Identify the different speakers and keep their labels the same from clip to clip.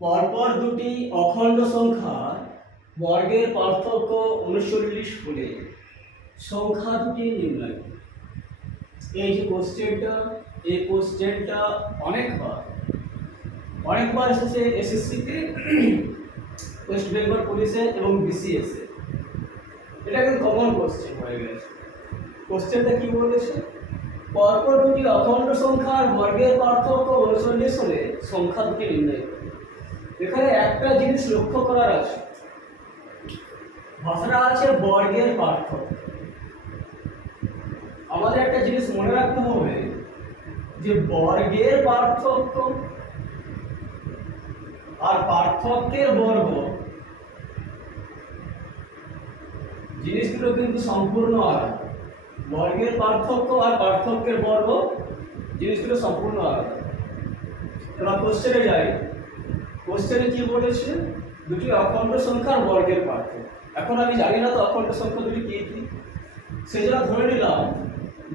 Speaker 1: পরপর দুটি অখণ্ড সংখ্যার বর্গের পার্থক্য উনচল্লিশ হলে সংখ্যা দুটি নির্ণয় এই যে কোশ্চেনটা, এই কোশ্চেনটা অনেকবার অনেকবার এসেছে এসএসসিতে, ওয়েস্ট বেঙ্গল পুলিশে এবং বিসিএসে এটা কিন্তু কমন কোশ্চেন হয়ে গেছে। কোশ্চেনটা কি বলেছে? পরপর দুটি অখণ্ড সংখ্যার বর্গের পার্থক্য উনচল্লিশ হলে সংখ্যা দুটি নির্ণয়। এখানে একটা জিনিস লক্ষ্য করার আছে। ভাষাটা আছে বর্গের পার্থক্য। আমাদের একটা জিনিস মনে রাখতে হবে যে বর্গের পার্থক্য আর পার্থক্যের বর্গ জিনিসগুলো কিন্তু সম্পূর্ণ আলাদা। বর্গের পার্থক্য আর পার্থক্যের বর্গ জিনিসগুলো সম্পূর্ণ আলাদা। এবার কোশ্চেনে যাই। কোশ্চেনে কি বলেছে? দুটি অখণ্ড সংখ্যার বর্গের পার্থক্য। এখন আমি জানি না তো অখণ্ড সংখ্যা দুটি কি কি? সেজন্য ধরে নিলাম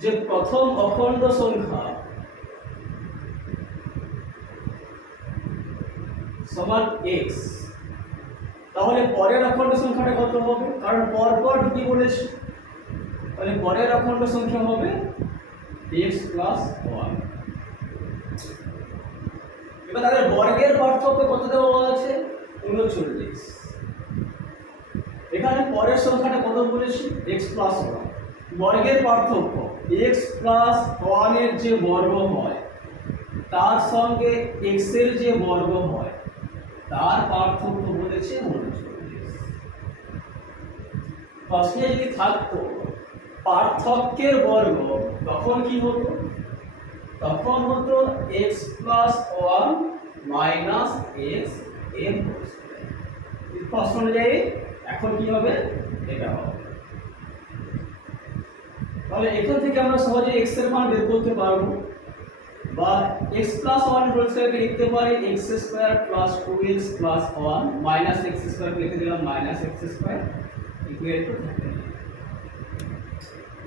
Speaker 1: যে প্রথম অখণ্ড সংখ্যা সমান এক্স তাহলে পরের অখণ্ড সংখ্যাটা কত হবে? কারণ পর পর দুটি বলেছে। তাহলে পরের অখণ্ড সংখ্যা হবে এক্স প্লাস ওয়ান এবার তাদের বর্গের পার্থক্য কত দেওয়া আছে উনচল্লিশ। এখানে পরের সংখ্যাটা কত বলেছি? এক্স প্লাস ওয়ান বর্গের পার্থক্য এক্স প্লাস ওয়ানের যে বর্গ হয়, তার সঙ্গে এক্সের যে বর্গ হয়, তার পার্থক্য বলেছে উনচল্লিশ। যদি থাকতো, পার্থক্যের বর্গ, তখন কি হতো? তখন হতো এক্স প্লাস ওয়ান মাইনাস এক্সের প্রশ্ন অনুযায়ী এখন কি হবে? এটা হবে। তাহলে এখান থেকে আমরা সহজে এক্সের মান বের করতে পারব। বা এক্স প্লাস ওয়ান স্কোয়ারকে লিখতে পারি x square plus two x plus one minus x square লিখে দিলাম minus x square equal to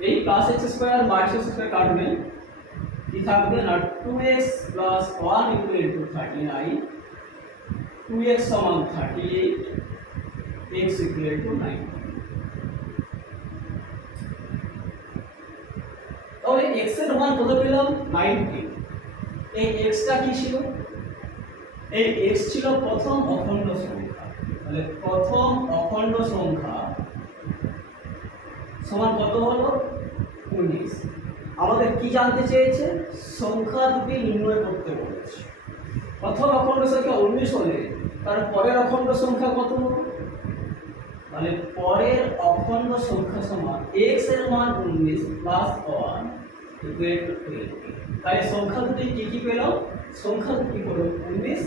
Speaker 1: এই plus x square minus x square কাটবে। কি থাকবে না two x plus one equal to thirty nine two x সমান thirty eight x equal to nine তাহলে এক্সের মান কত পেলাম? নাইনটিন এই এক্সটা কি ছিল? এই এক্স ছিল প্রথম অখণ্ড সংখ্যা। তাহলে প্রথম অখণ্ড সংখ্যা সমান কত হলো? উনিশ। আমাদের কি জানতে চেয়েছে? সংখ্যা দুটি নির্ণয় করতে বলেছে। প্রথম অখণ্ড সংখ্যা উনিশ হলে তার পরের অখণ্ড সংখ্যা কত হলো? তাহলে পরের অখণ্ড সংখ্যা সমান এক্সের মান উনিশ প্লাস ওয়ান তাই সংখ্যা দুটি কি কি পেলাম? সংখ্যা দুটি হলো উনিশ